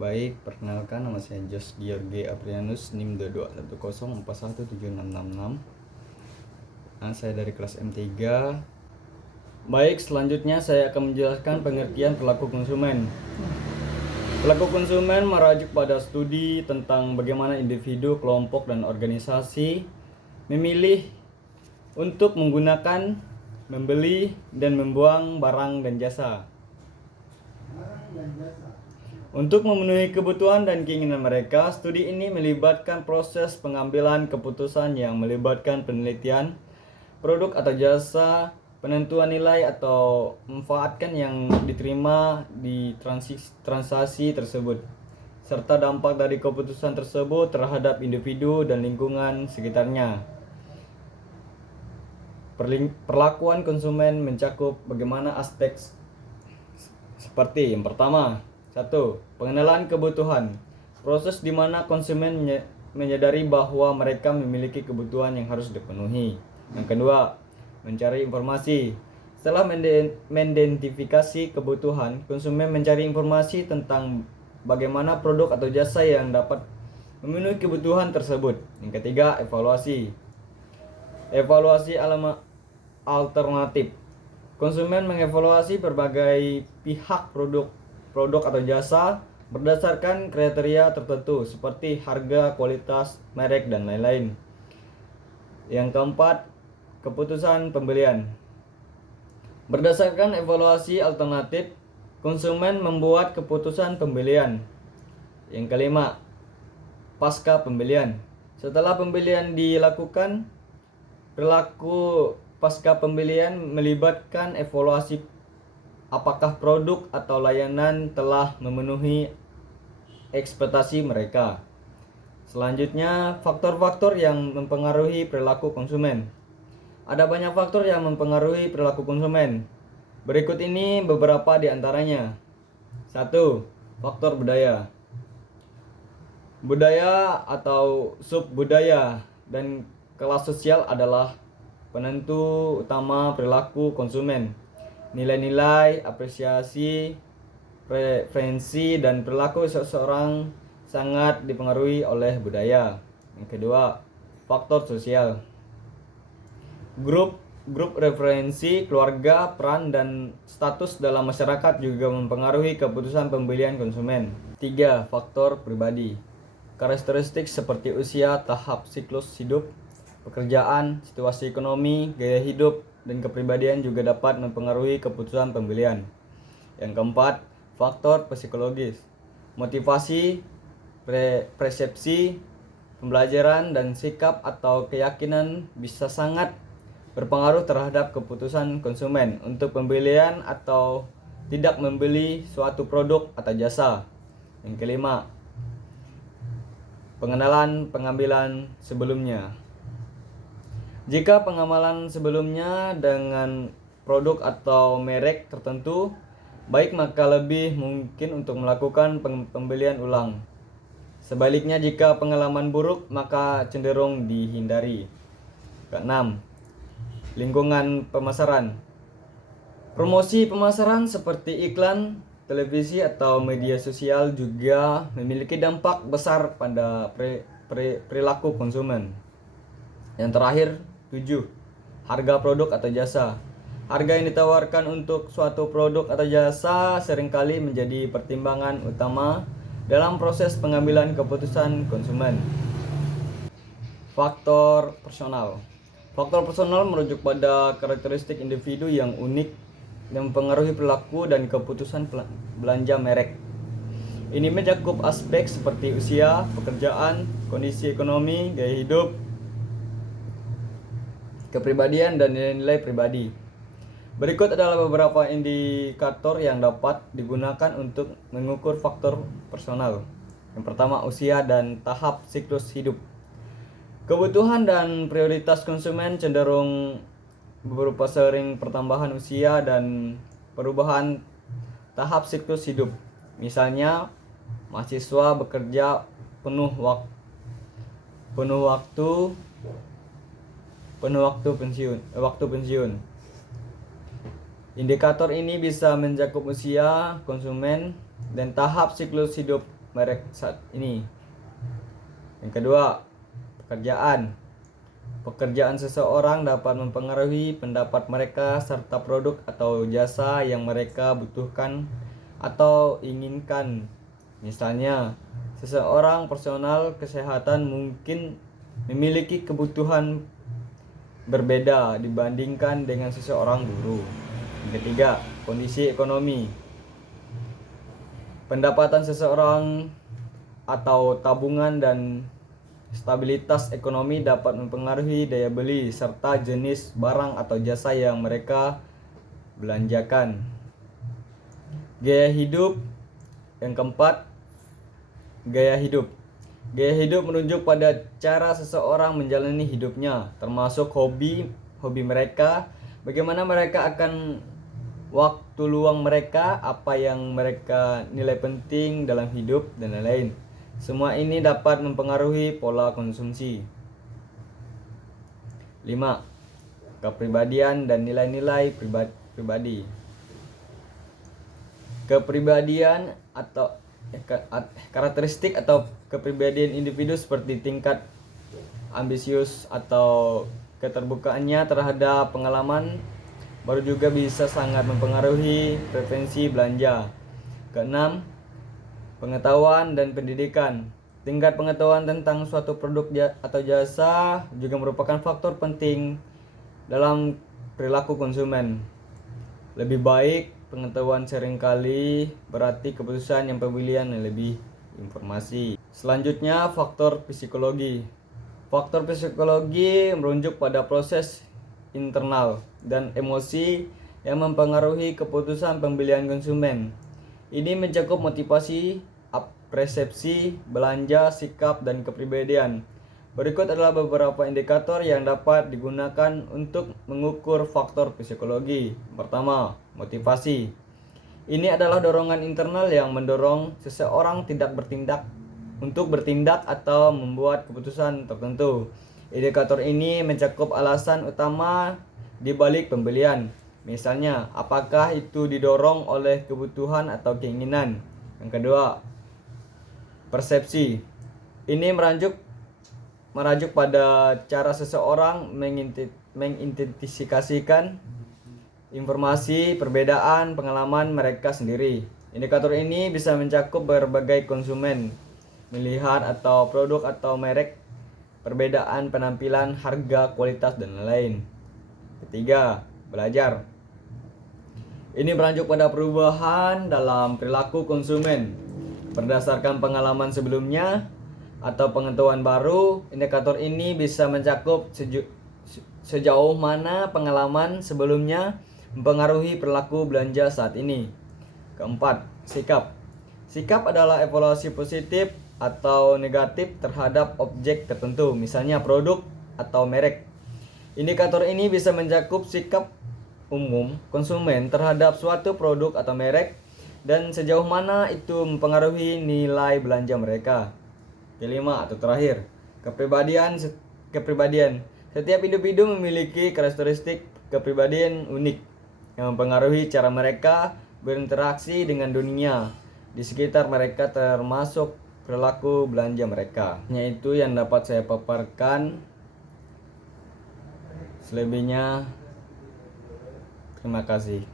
Baik, perkenalkan nama saya Jos George Aprianus, NIM 2210417666. Saya dari kelas M3. Baik, selanjutnya saya akan menjelaskan pengertian perilaku konsumen. Perilaku konsumen merujuk pada studi tentang bagaimana individu, kelompok, dan organisasi memilih untuk menggunakan, membeli, dan membuang barang dan jasa untuk memenuhi kebutuhan dan keinginan mereka. Studi ini melibatkan proses pengambilan keputusan yang melibatkan penelitian produk atau jasa, penentuan nilai atau manfaatkan yang diterima di transaksi tersebut, serta dampak dari keputusan tersebut terhadap individu dan lingkungan sekitarnya. Perlakuan konsumen mencakup bagaimana aspek seperti yang pertama, 1. Pengenalan kebutuhan. Proses di mana konsumen menyadari bahwa mereka memiliki kebutuhan yang harus dipenuhi. Yang kedua, mencari informasi. Setelah mengidentifikasi kebutuhan, konsumen mencari informasi tentang bagaimana produk atau jasa yang dapat memenuhi kebutuhan tersebut. Yang ketiga, evaluasi. Evaluasi alternatif. Konsumen mengevaluasi berbagai pihak produk atau jasa berdasarkan kriteria tertentu seperti harga, kualitas, merek, dan lain-lain. Yang keempat, keputusan pembelian. Berdasarkan evaluasi alternatif, konsumen membuat keputusan pembelian. Yang kelima, pasca pembelian. Setelah pembelian dilakukan, perilaku pasca pembelian melibatkan evaluasi apakah produk atau layanan telah memenuhi ekspektasi mereka. Selanjutnya, faktor-faktor yang mempengaruhi perilaku konsumen. Ada banyak faktor yang mempengaruhi perilaku konsumen. Berikut ini beberapa di antaranya. 1. Faktor budaya. Budaya atau subbudaya dan kelas sosial adalah penentu utama perilaku konsumen. Nilai-nilai, apresiasi, preferensi, dan perilaku seseorang sangat dipengaruhi oleh budaya. Yang kedua, faktor sosial. Grup referensi, keluarga, peran, dan status dalam masyarakat juga mempengaruhi keputusan pembelian konsumen. 3. Faktor pribadi. Karakteristik seperti usia, tahap siklus hidup, pekerjaan, situasi ekonomi, gaya hidup, dan kepribadian juga dapat mempengaruhi keputusan pembelian. Yang keempat, faktor psikologis. Motivasi, persepsi, pembelajaran, dan sikap atau keyakinan bisa sangat berpengaruh terhadap keputusan konsumen untuk pembelian atau tidak membeli suatu produk atau jasa. Yang kelima, pengambilan sebelumnya. Jika pengamalan sebelumnya dengan produk atau merek tertentu baik, maka lebih mungkin untuk melakukan pembelian ulang. Sebaliknya, jika pengalaman buruk, maka cenderung dihindari. Keenam, lingkungan pemasaran. Promosi pemasaran seperti iklan, televisi, atau media sosial juga memiliki dampak besar pada perilaku konsumen. Yang terakhir, 7. Harga produk atau jasa. Harga yang ditawarkan untuk suatu produk atau jasa seringkali menjadi pertimbangan utama dalam proses pengambilan keputusan konsumen. Faktor personal. Faktor personal merujuk pada karakteristik individu yang unik yang mempengaruhi perilaku dan keputusan belanja merek. Ini mencakup aspek seperti usia, pekerjaan, kondisi ekonomi, gaya hidup, kepribadian, dan nilai-nilai pribadi. Berikut adalah beberapa indikator yang dapat digunakan untuk mengukur faktor personal. Yang pertama, usia dan tahap siklus hidup. Kebutuhan dan prioritas konsumen cenderung berupa sering pertambahan usia dan perubahan tahap siklus hidup. Misalnya, mahasiswa bekerja penuh waktu pensiun. Indikator ini bisa mencakup usia konsumen dan tahap siklus hidup mereka saat ini. Yang kedua, pekerjaan. Pekerjaan seseorang dapat mempengaruhi pendapat mereka serta produk atau jasa yang mereka butuhkan atau inginkan. Misalnya, seseorang personal kesehatan mungkin memiliki kebutuhan berbeda dibandingkan dengan seseorang guru. Yang ketiga, kondisi ekonomi. Pendapatan seseorang atau tabungan dan stabilitas ekonomi dapat mempengaruhi daya beli serta jenis barang atau jasa yang mereka belanjakan. Gaya hidup. Yang keempat, gaya hidup. Gaya hidup menunjuk pada cara seseorang menjalani hidupnya, termasuk hobi mereka, bagaimana mereka akan waktu luang mereka, apa yang mereka nilai penting dalam hidup, dan lain-lain. Semua ini dapat mempengaruhi pola konsumsi. 5. Kepribadian dan nilai-nilai pribadi. Kepribadian atau karakteristik atau kepribadian individu seperti tingkat ambisius atau keterbukaannya terhadap pengalaman baru juga bisa sangat mempengaruhi preferensi belanja. Keenam, pengetahuan dan pendidikan. Tingkat pengetahuan tentang suatu produk atau jasa juga merupakan faktor penting dalam perilaku konsumen. Lebih baik pengetahuan seringkali berarti keputusan yang pembelian yang lebih informasi. Selanjutnya, faktor psikologi. Faktor psikologi merujuk pada proses internal dan emosi yang mempengaruhi keputusan pembelian konsumen. Ini mencakup motivasi, persepsi, belanja, sikap, dan kepribadian. Berikut adalah beberapa indikator yang dapat digunakan untuk mengukur faktor psikologi. Pertama, motivasi. Ini adalah dorongan internal yang mendorong seseorang untuk bertindak atau membuat keputusan tertentu. Indikator ini mencakup alasan utama di balik pembelian. Misalnya, apakah itu didorong oleh kebutuhan atau keinginan. Yang kedua, persepsi. Ini merajuk pada cara seseorang mengidentifikasikan informasi, perbedaan, pengalaman mereka sendiri. Indikator ini bisa mencakup berbagai konsumen, melihat atau produk atau merek, perbedaan penampilan, harga, kualitas, dan lain-lain. Ketiga, belajar. Ini merujuk pada perubahan dalam perilaku konsumen berdasarkan pengalaman sebelumnya atau pengetahuan baru. Indikator ini bisa mencakup sejauh mana pengalaman sebelumnya mempengaruhi perilaku belanja saat ini. Keempat, sikap. Sikap adalah evaluasi positif atau negatif terhadap objek tertentu, misalnya produk atau merek. Indikator ini bisa mencakup sikap umum konsumen terhadap suatu produk atau merek dan sejauh mana itu mempengaruhi nilai belanja mereka. Kelima atau terakhir, kepribadian. Setiap individu memiliki karakteristik kepribadian unik yang mempengaruhi cara mereka berinteraksi dengan dunia di sekitar mereka, termasuk perilaku belanja mereka. Itu yang dapat saya paparkan. Selebihnya, terima kasih.